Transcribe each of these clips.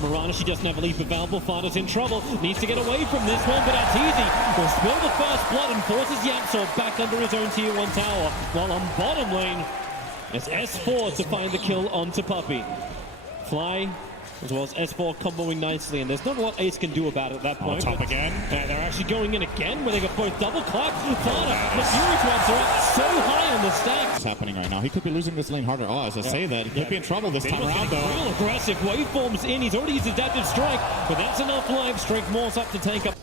Marana, she doesn't have a leap available. Fada's in trouble, needs to get away from this one, but Arteezy will spill the first blood and forces Yapsor back under his own tier 1 tower. While on bottom lane, it's S4 to find the kill onto Puppey. Fly, as well as S4 comboing nicely, and there's not a lot Ace can do about it at that point. On top again. They're actually going in again, where they got both double clap. Fada, the Fury Twabs are up so high on the stack. What's happening right now? He could be losing this lane harder. Oh, as I say that, he could be in trouble this time around, though. Real aggressive waveforms in. He's already used adaptive strike, but that's enough live strike. Morse up to take up.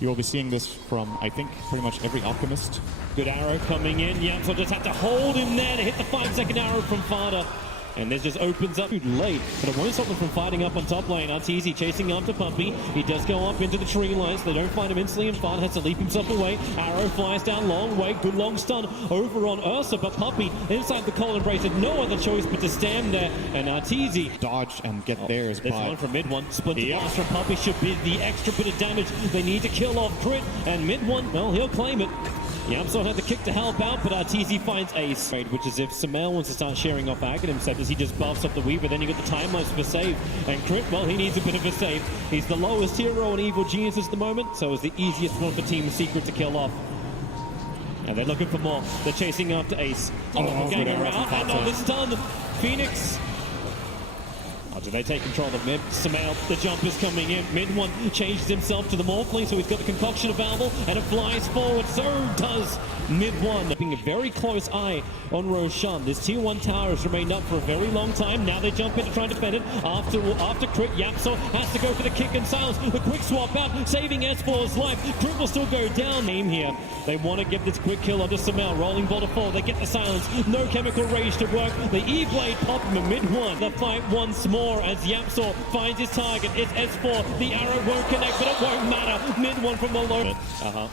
You will be seeing this from, I think, pretty much every Alchemist. Good arrow coming in. Yamso just had to hold him there to hit the 5-second arrow from Fada. And this just opens up too late, but it won't stop them from fighting up on top lane. Arteezy chasing after Puppey. He does go up into the tree lines. They don't find him instantly, and Fada has to leap himself away. Arrow flies down long way. Good long stun over on Ursa, but Puppey inside the cold embrace had no other choice but to stand there. And Arteezy Dodge and get theirs. There's one from mid one. Splinter blast from Puppey should be the extra bit of damage they need to kill off Crit. And mid one, well, he'll claim it. Yamso had the kick to help out, but Arteezy finds Ace. Which is if Sumail wants to start sharing off Aghanim himself as he just buffs up the Weaver, then you got the time lapse for save. And Crit, well, he needs a bit of a save. He's the lowest hero in Evil Geniuses at the moment, so it's the easiest one for Team Secret to kill off. And they're looking for more. They're chasing after Ace. Getting around, and now this stun. Phoenix. Do they take control of mid? Sumail, the jump is coming in. Mid one changes himself to the Morphling, so he's got the concoction available, and it flies forward. So does mid one. Keeping a very close eye on Roshan. This tier 1 tower has remained up for a very long time. Now they jump in to try and defend it. After Crit, Yapso has to go for the kick and silence. The quick swap out, saving S4's life. Crit will still go down. Aim here. They want to get this quick kill onto Sumail. Rolling ball to fall. They get the silence. No chemical rage to work. The E-Blade pop him in mid one. The fight once more as Yapso finds his target. It's S4. The arrow won't connect, but it won't matter. Mid one from the low.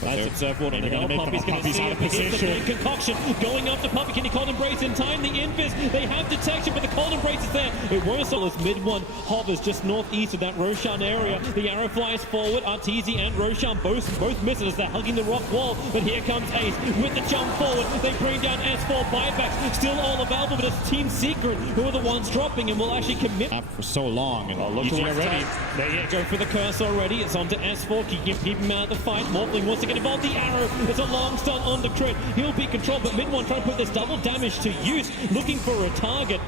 That's observed what on the hill. Puppey's going to see it. Hits the big concoction. Going up to Puppey. Can he cold embrace in time? The invis. They have detection, but the cold embrace is there. It won't stop as mid one hovers just northeast of that Roshan area. The arrow flies forward. Arteezy and Roshan both miss it as they're hugging the rock wall. But here comes Ace with the jump forward. They bring down S4 buybacks. Still all available, but it's Team Secret who are the ones dropping and will actually commit. For so long. And look already. There you go for the curse already. It's on to S4. Keep him out of the fight. Morphling wants to get involved. The arrow is a long stun on the Crit. He'll be controlled, but mid one trying to put this double damage to use, looking for a target.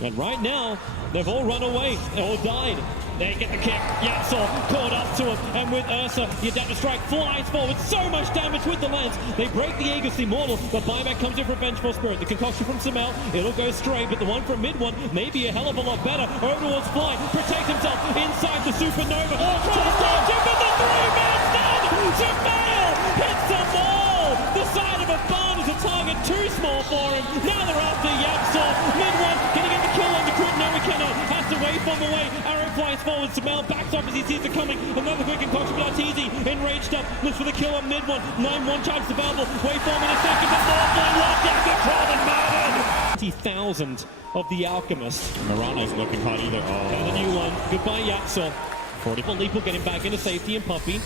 And right now, they've all run away or died. They get the kick. Yapsor caught up to him, and with Ursa, the adaptive strike flies forward. So much damage with the lance. They break the Aegis Immortal. The buyback comes in for Vengeful Spirit. The concoction from Sumail, it'll go straight, but the one from mid one may be a hell of a lot better. Over towards Fly, protect himself inside the Supernova. But the 3-man stand. Sumail hits the wall. The side of a barn is a target too small for him. Now they're after Yapsor. Mid one, can he get the kill on the Crit? No, he cannot. Has to wait from away. Arrow flies forward. Sumail backs up as he sees it coming. Another quick concoction, but Arteezy enraged up. Looks for the kill on mid one. 9-1 charge available. Waveform in a second. The Morphling locked down control and murdered. 20,000 of the Alchemist. Marana is looking hot either. And the new one. Goodbye, Yapsor. 40 Leap will get him back into safety, and Puppey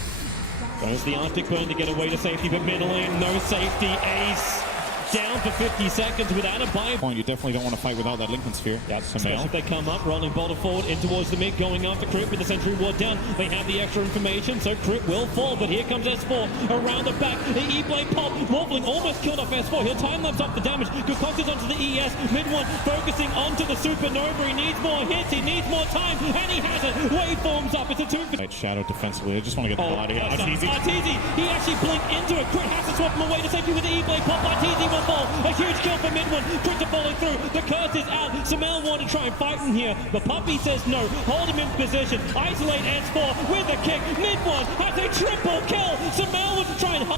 goes the Arctic Burn to get away to safety, but middle lane, no safety. Ace down for 50 seconds without a buy. You definitely don't want to fight without that Lincoln Sphere. Especially if they come up, rolling boulder forward in towards the mid, going after Crit with the Sentry Ward down. They have the extra information, so Crit will fall, but here comes S4 around the back. The E-Blade pop. Morphling almost killed off S4. He'll time-lapse up the damage. Concocted onto the ES. Mid one focusing onto the Supernova. He needs more hits. He needs more time, and he has it. Waveforms up. It's a 2. Right, Shadow defensively. I just want to get the hell out of here. Arteezy. He actually blinked into it. Crit has to swap him away to safety with the E-Blade pop. Arteezy will fall. A huge kill for mid one. Crit to follow through. The curse is out. Sumail wanted to try and fight him here, but Puppey says no. Hold him in position. Isolate S4 with a kick. Mid one has a triple kill. Sumail wants to try and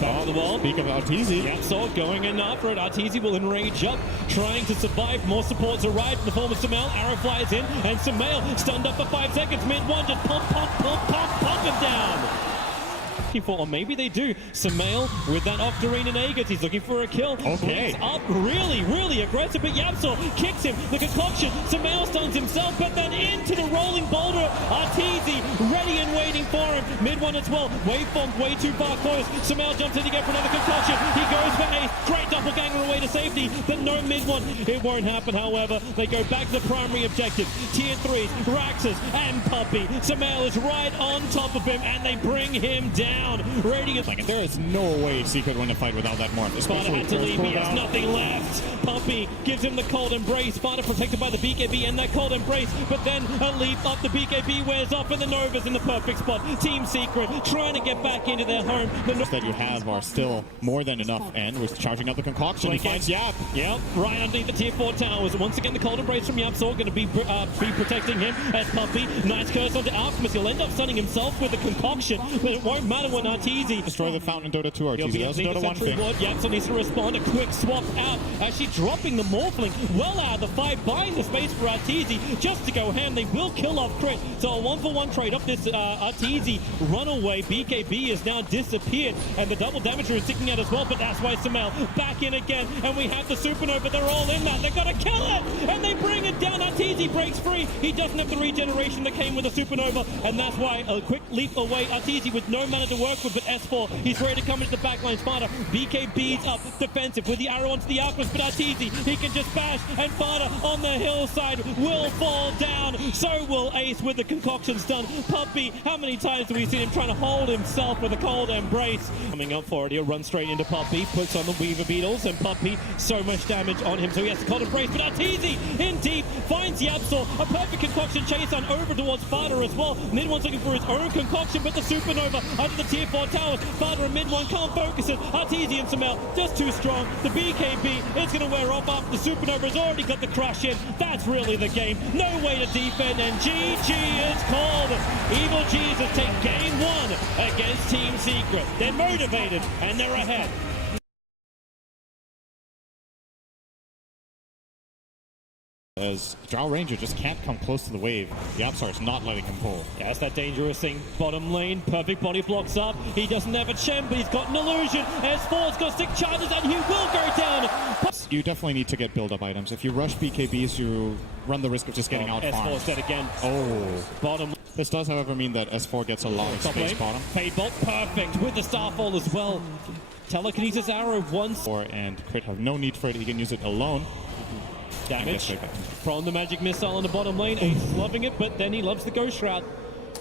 back to the wall. Speak of Arteezy. Yapsor going in after it. Arteezy will enrage up, trying to survive. More supports arrive in the form of Sumail. Arrow flies in, and Sumail stunned up for 5 seconds. Mid one just pump him down. looking for, or maybe they do. Samael with that Octarine and Aegis, he's looking for a kill. Okay. Brings up really aggressive, but Yapsor kicks him. The concoction, Samael stuns himself, but then into the rolling boulder. Arteezy ready and waiting for him. Mid one as well. Waveform way too far close. Samael jumps in again for another concoction. He goes for Ace. Great doppelganger away to safety, but no mid one. It won't happen, however. They go back to the primary objective. Tier 3, Raxus and Puppey. Samael is right on top of him, and they bring him down. Radiant. There is no way Secret win a fight without that morph. Sparta had to leave. He has nothing left. Puppey gives him the cold embrace. Sparta protected by the BKB and that cold embrace, but then a leap up. The BKB wears off, and the Nova's in the perfect spot. Team Secret trying to get back into their home. The that you have are still more than enough, and we're charging up the concoction. He finds Yap. Yep, right underneath the tier 4 towers. Once again, the cold embrace from Yapsor going to be protecting him as Puppey. Nice curse onto Alchemist. He'll end up stunning himself with the concoction, but it won't matter when Arteezy destroy the fountain in Dota 2. Arteezy does Dota 1 thing. Yapsor needs to respond. A quick swap out. Actually dropping the Morphling well out of the fight, buying the space for Arteezy just to go ham. They will kill off Crit. So a 1-for-1 trade up this Arteezy runaway. BKB has now disappeared, and the double damager is ticking out as well, but that's why Samael back in again, and we have the Supernova. They're all in that. They've got to kill it, and they bring it down. Arteezy breaks free. He doesn't have the regeneration that came with the Supernova, and that's why a quick leap away. Arteezy with no mana to work with, but S4, he's ready to come into the backline. Sparta, BKB's up, defensive with the arrow onto the Alchemist, but Arteezy, he can just bash, and Sparta on the hillside will fall down. So will Ace with the concoctions done. Puppey, how many times have we seen him trying to hold himself with a cold embrace? Coming up for it, he'll run straight into Puppey, puts on the Weaver Beetles, and Puppey, so much damage on him, so he has to cold embrace, but Arteezy in deep, finds Yapsor, a perfect concoction chase on over towards Sparta as well. Mid one's looking for his own concoction, but the Supernova under the tier 4 towers. Sparta and mid one can't focus it. Arteezy and Samael just too strong. The BKB is going to wear off after the Supernova has already got the crush in. That's really the game. No way to defend, and GG is called. Evil Jesus take game 1 against Team Secret. They're motivated and they're ahead. As Drow Ranger just can't come close to the wave. Yapsar's not letting him pull. Yeah, that's that dangerous thing. Bottom lane, perfect body blocks up. He doesn't have a Chen, but he's got an illusion. S4's got 6 charges, and he will go down. You definitely need to get build-up items. If you rush BKBs, you run the risk of just getting out farmed. S4's dead again. Oh. Bottom. This does, however, mean that S4 gets a lot of space bottom. Fade Bolt, perfect, with the Starfall as well. Telekinesis arrow once. And Crit have no need for it. He can use it alone. Damage from the magic missile on the bottom lane. Ace is loving it, but then he loves the Ghost Shroud.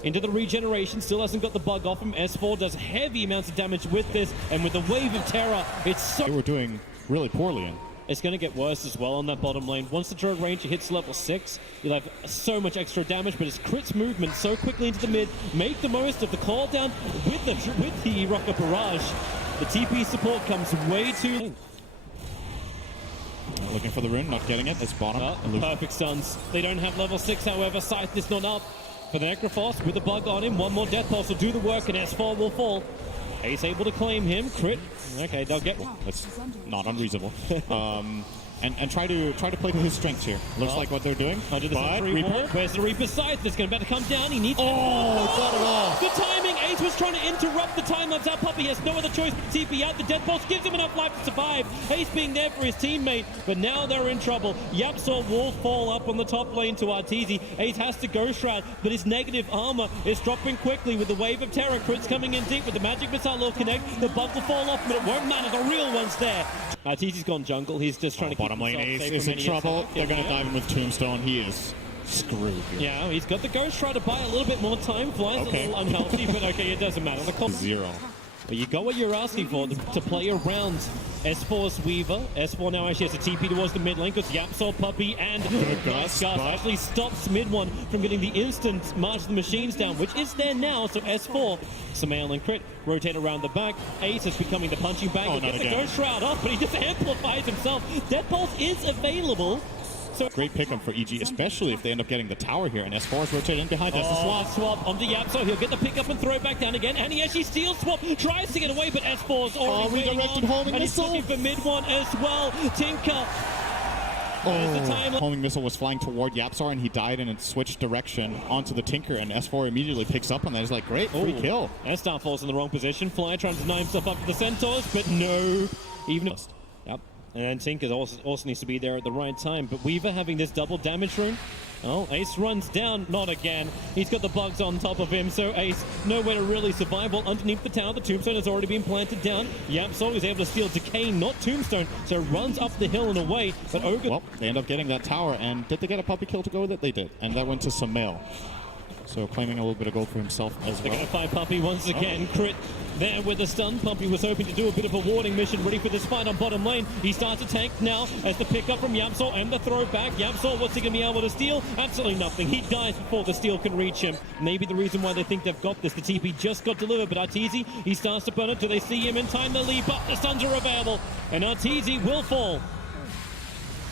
Into the regeneration, still hasn't got the bug off him. S4 does heavy amounts of damage with this, and with the Wave of Terror, it's so... They were doing really poorly in. It's going to get worse as well on that bottom lane. Once the Drow Ranger hits level 6, you'll have so much extra damage, but his Crit's movement so quickly into the mid. Make the most of the call down with the Rocket Barrage. The TP support comes way too late. Looking for the rune, not getting it. It's bottom. Perfect stuns. They don't have level 6, however. Scythe is not up for the Necrophos with a bug on him. One more Death Pulse will do the work, and S4 will fall. Ace able to claim him. Crit. Okay, they'll get... That's not unreasonable. And try to play to his strengths here. Looks like what they're doing. Under the Reaper. Where's the Reaper's Scythe? It's going to come down. He needs... got it off. The timing. Ace was trying to interrupt the time-lapse out. Puppey has no other choice but to TP out. The Death Pulse gives him enough life to survive. Ace being there for his teammate, but now they're in trouble. Yapsor will fall up on the top lane to Arteezy. Ace has to Ghost Shroud, but his negative armor is dropping quickly with the Wave of Terror. Crit's coming in deep with the magic missile will connect. The bug will fall off, but it won't matter. The real one's there. Arteezy's gone jungle. He's just trying to keep bottom lane. Ace is in trouble. They're going to dive him with Tombstone. He is screwed here. Yeah, he's got the Ghost Shroud to buy a little bit more time. Flies a little unhealthy, but okay, it doesn't matter. The 0. But you got what you're asking for to play around S4's Weaver. S4 now actually has a TP towards the mid lane because Yapsor, Puppey, and Gus actually stops mid one from getting the instant March of the Machines down, which is there now. So S4, Samael and Crit rotate around the back. Ace is becoming the punching bag. He gets the Ghost Shroud off, but he just amplifies himself. Death Pulse is available. So great pick-up for EG, especially if they end up getting the tower here, and S4 is rotating behind. That's the swap onto Yapsor. He'll get the pick-up and throw back down again, and he actually steals swap, tries to get away, but S4's already redirected home, and he's looking for mid one as well. Tinker There's the time. Homing missile was flying toward Yapzor, and he died, and it switched direction onto the Tinker, and S4 immediately picks up on that. He's like, great, free kill. S-Star falls in the wrong position. Fly trying to deny himself up to the Centaurs, but no. Even if... Yep. And Tinker also needs to be there at the right time. But Weaver having this double damage rune. Oh, Ace runs down. Not again. He's got the bugs on top of him, so Ace nowhere to really survive. Well, underneath the tower, the Tombstone has already been planted down. Yapzor is able to steal Decay, not Tombstone, so runs up the hill and away. But Ogre... Well, they end up getting that tower, and did they get a puppy kill to go with it? They did. And that went to Samael. So claiming a little bit of gold for himself as well. They're going to find Puppy once again. Crit there with the stun. Puppy was hoping to do a bit of a warding mission, ready for this fight on bottom lane. He starts to tank now as the pickup from Yapzor and the throw back. Yapzor, what's he going to be able to steal? Absolutely nothing. He dies before the steal can reach him. Maybe the reason why they think they've got this. The TP just got delivered, but Arteezy, he starts to burn it. Do they see him in time? The leap up. The stuns are available, and Arteezy will fall.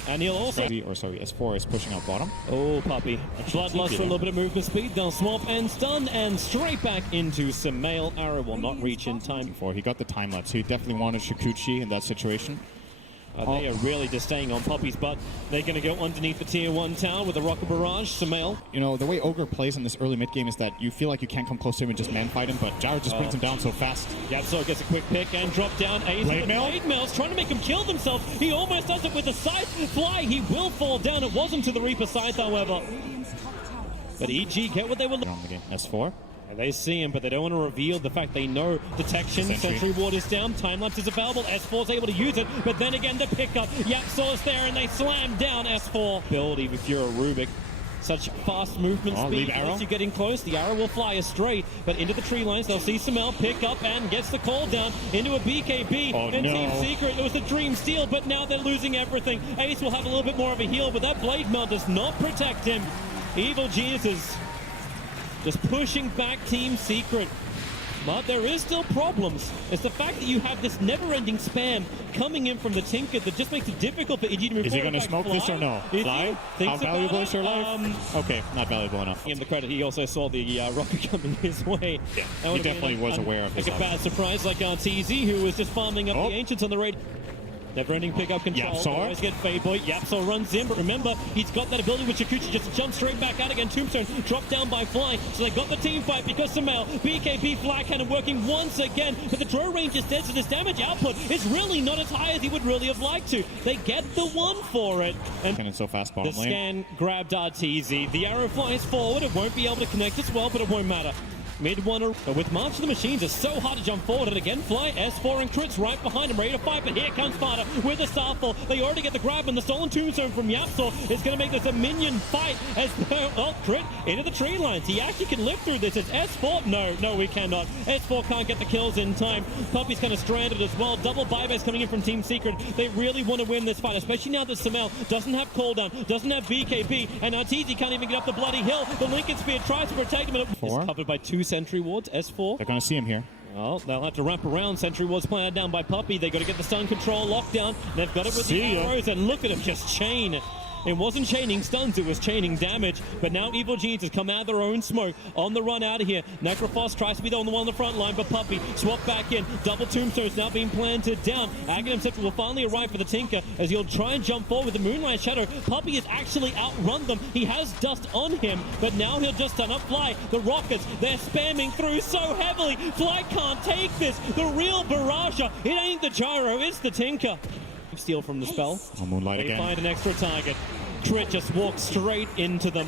And he'll also... S4 is pushing out bottom. Oh, Puppy. Bloodlust for a little bit of movement speed. They'll swap and stun, and straight back into Samael. Arrow will not reach in time. Before he got the time lapse, he definitely wanted Shikuchi in that situation. They are really just staying on Puppy's butt. They're going to go underneath the tier 1 tower with a rocket barrage. Samael. You know, the way Ogre plays in this early mid game is that you feel like you can't come close to him and just man fight him, but Gyro just brings him down so fast. Yapzor gets a quick pick and drop down. Ace Blade Mail. Blade Mail's trying to make him kill himself. He almost does it with the scythe. Fly, he will fall down. It wasn't to the Reaper scythe, however. But EG get what they were looking On the game. S4. And they see him, but they don't want to reveal the fact they know detection. Sentry ward is down. Time lapse is available. S4's able to use it, but then again the pickup. Yapzor's there, and they slam down S4. Build, even if you're a Rubik. Such fast movement speed. Once you're getting close, the arrow will fly astray, but into the tree lines, they'll see Samael pick up and gets the call down into a BKB. And Team Secret, it was the dream steal, but now they're losing everything. Ace will have a little bit more of a heal, but that Blade Mail does not protect him. Evil Geniuses just pushing back Team Secret. But there is still problems. It's the fact that you have this never-ending spam coming in from the Tinker that just makes it difficult for EG to move. Is he going to smoke this or no? Fly? How valuable is your life? Okay, not valuable enough. Give him the credit. He also saw the rocket coming his way. Yeah, he definitely was aware of his like a bad surprise like Arteezy, who was just farming up the Ancients on the raid. Never-ending pickup control. Always get Fade Boy. Yapzor runs in, but remember, he's got that ability with Shikuchi just to jump straight back out again. Tombstone dropped down by Fly, so they got the team fight because Samael, BKB Flag Cannon working once again, but the throw range is dead, so this damage output is really not as high as he would really have liked to. They get the one for it. And so fast bottom lane. The scan grabbed Arteezy. The arrow flies forward. It won't be able to connect as well, but it won't matter. Mid one, but with March of the Machines, it's so hard to jump forward. And again, Fly, S4 and Crits right behind him, ready to fight. But here comes Sparta with the Starfall. They already get the grab, and the stolen Tombstone from Yapzor is going to make this a minion fight. As Crit into the tree lines. He actually can live through this. It's S4. No, we cannot. S4 can't get the kills in time. Puppy's kind of stranded as well. Double buybacks coming in from Team Secret. They really want to win this fight, especially now that Samael doesn't have cooldown, doesn't have BKB, and Arteezy can't even get up the bloody hill. The Lincoln Spear tries to protect him, and it's covered by 2 sentry wards. S4. They're going to see him here. Well, they'll have to wrap around. Sentry was planted down by Puppy. They got to get the stun control lockdown. They've got it with the arrows, and look at him just chain. It wasn't chaining stuns, it was chaining damage. But now Evil Genius has come out of their own smoke on the run out of here. Necrophos tries to be the one on the front line, but Puppy swap back in. Double Tombstone's now being planted down. Aghanim Scepter will finally arrive for the Tinker as he'll try and jump forward with the Moonlight Shadow. Puppy has actually outrun them. He has dust on him, but now he'll just stun up Fly. The Rockets, they're spamming through so heavily. Fly can't take this. The real Barrage. It ain't the Gyro, it's the Tinker. Steal from the spell. Moonlight they again. Find an extra target. Crit just walks straight into them.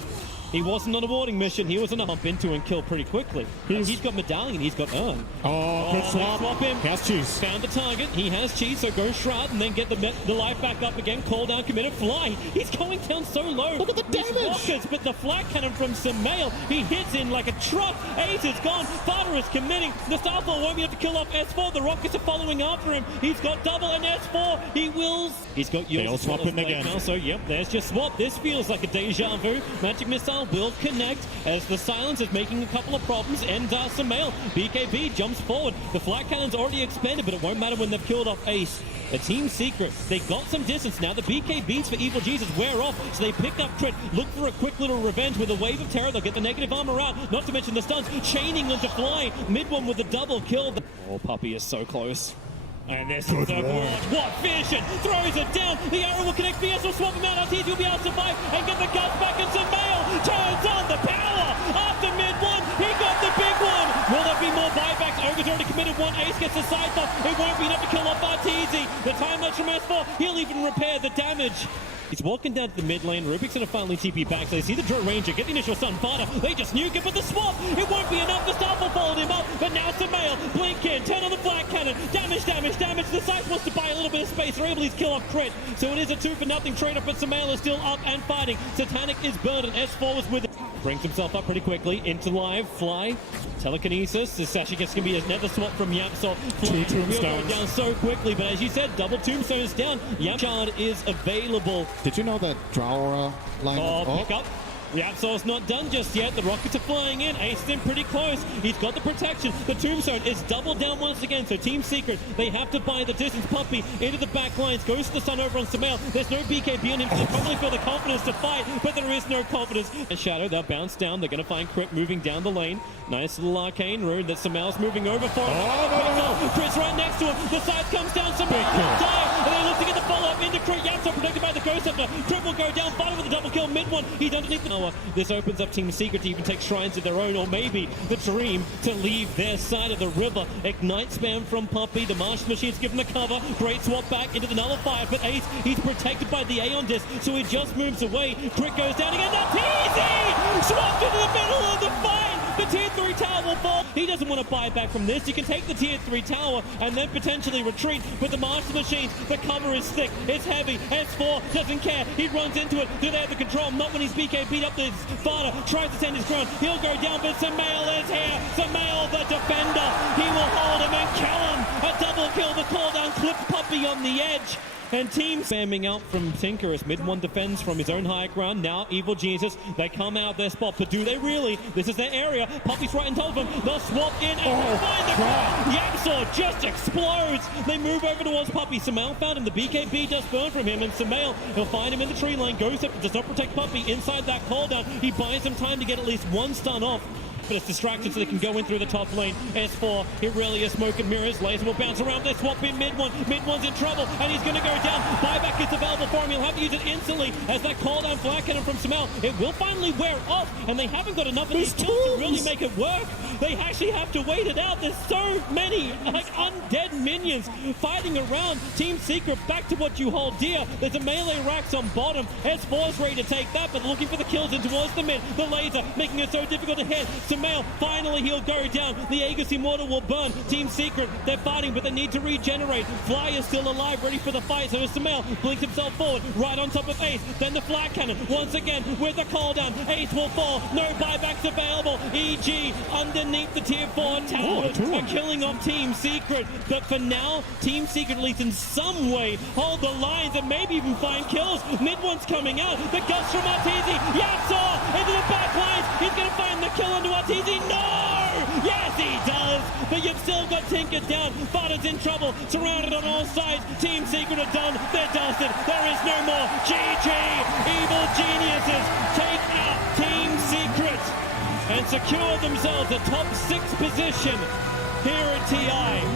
He wasn't on a warding mission. He was on a hump into and kill pretty quickly. He's got Medallion. He's got Urn. Good swap. Swap him. He has cheese. Found the target. He has cheese, so go Shroud and then get the life back up again. Call down, committed. Fly. He's going down so low. Look at the damage. Rockets, but the flag cannon from Samael. He hits in like a truck. Ace is gone. Farter is committing. The Starfall won't be able to kill off S4. The Rockets are following after him. He's got double and S4. He wills. He's got yours. They'll swap him again. Now, so, yep, there's just swap. This feels like a deja vu. Magic Missile will connect as the silence is making a couple of problems, and Samael, BKB jumps forward. The flag cannon's already expanded, but it won't matter when they've killed off Ace. The Team Secret, they got some distance. Now the BKBs for Evil Jesus wear off, so they pick up Crit, look for a quick little revenge with a Wave of Terror. They'll get the negative armor out, not to mention the stuns, chaining onto Fly. Mid one with a double kill. Oh, Puppy is so close. And this is the what vision! Throws it down. The arrow will connect. Fierce will swap him out. Arteezy will be able to survive and get the guts back. And Samael turns on the power after mid one. He got the big one. Will there be more buybacks? Ogre's already committed one. Ace gets the side thought. It won't be enough to kill off Arteezy. The time lapse from S4. He'll even repair the damage. He's walking down to the mid lane. Rubik's gonna finally TP back. So they see the Draw Ranger get the initial stun. Fada, they just nuke it, but the swap, it won't be enough. The Staff will fold him up, but now Samael, blink in, turn on the flat cannon. Damage, damage, damage. The side wants to buy a little bit of space. They're able to kill off crit. So it is a 2-for-0 trade-off, but Samael is still up and fighting. Satanic is burned, and S4 was with it. Brings himself up pretty quickly into live, fly, telekinesis. This actually gets gonna be another swap from Yapsol. Two tombstones down so quickly, but as you said, double tombstones down. Yapshard is available. Did you know that Drow line? Pick up. Yapsol's not done just yet. The rockets are flying in. Ace is in pretty close. He's got the protection. The tombstone is doubled down once again. So Team Secret, they have to buy the distance. Puppy into the back lines. Goes to the sun over on Samael. There's no BKB on him. So they probably feel the confidence to fight, but there is no confidence. And Shadow, they'll bounce down. They're going to find Crit moving down the lane. Nice little arcane rune that Samael's moving over for. Crit's right next to him. The side comes down. Samael will die. And they look to get the follow-up into Crit. Yapsol protected by the Ghost Hunter. Crit will go down. Fighting with a double kill. Mid one. He's underneath the Noah. This opens up Team Secret to even take shrines of their own, or maybe the dream to leave their side of the river. Ignite spam from Puppy. The Martian Machine's given the cover. Great swap back into the nullifier, but Ace, he's protected by the Aeon Disc, so he just moves away. Crit goes down again. That's easy! Swapped into the middle of the fight! The tier 3 tower will fall. He doesn't want to buy back from this. You can take the tier 3 tower and then potentially retreat. But the Master Machines, the cover is thick. It's heavy. S4 doesn't care. He runs into it. Do they have the control? Not when he's BK beat up this Fada. Tries to stand his ground. He'll go down, but Samael is here. Samael, the defender. He will hold him and kill him. A double kill. The call down clips Puppy on the edge. And team spamming out from Tinker as mid one defends from his own high ground. Now Evil Geniuses, they come out their spot, but do they really? This is their area. Puppy's right in top of them. They'll swap in and find the crowd. Yapsor just explodes. They move over towards Puppy. Samael found him. The BKB just burned from him, and Samael, he'll find him in the tree line. Goes up, does not protect Puppy inside that cooldown. He buys him time to get at least one stun off. But it's distracted so they can go in through the top lane. S4, here really is smoke and mirrors. Laser will bounce around. They swap in mid one. Mid one's in trouble, and he's going to go down. Buyback is available for him. He'll have to use it instantly as that call down flat cannon from Samael. It will finally wear off, and they haven't got enough of these tools to really make it work. They actually have to wait it out. There's so many like undead minions fighting around. Team Secret, back to what you hold dear. There's a melee racks on bottom. S4's ready to take that, but looking for the kills in towards the mid. The laser making it so difficult to hit. Samael, finally he'll go down. The Aegis Immortal will burn. Team Secret, they're fighting, but they need to regenerate. Fly is still alive, ready for the fight. So Samael blinks himself forward, right on top of Ace. Then the flat cannon, once again, with the call down. Ace will fall. No buybacks available. EG underneath the tier 4 tower. A killing of Team Secret. But for now, Team Secret, at least in some way, hold the lines and maybe even find kills. Mid one's coming out. The guts from Arteezy. Yapsor into the back lines. He's going to find the kill onto Arteezy. No! Yes, he does! But you've still got Tinker down. Fada's in trouble. Surrounded on all sides. Team Secret are done. They're dusted. There is no more. GG! Evil Geniuses take out Team Secret and secure themselves a top 6 position here at TI.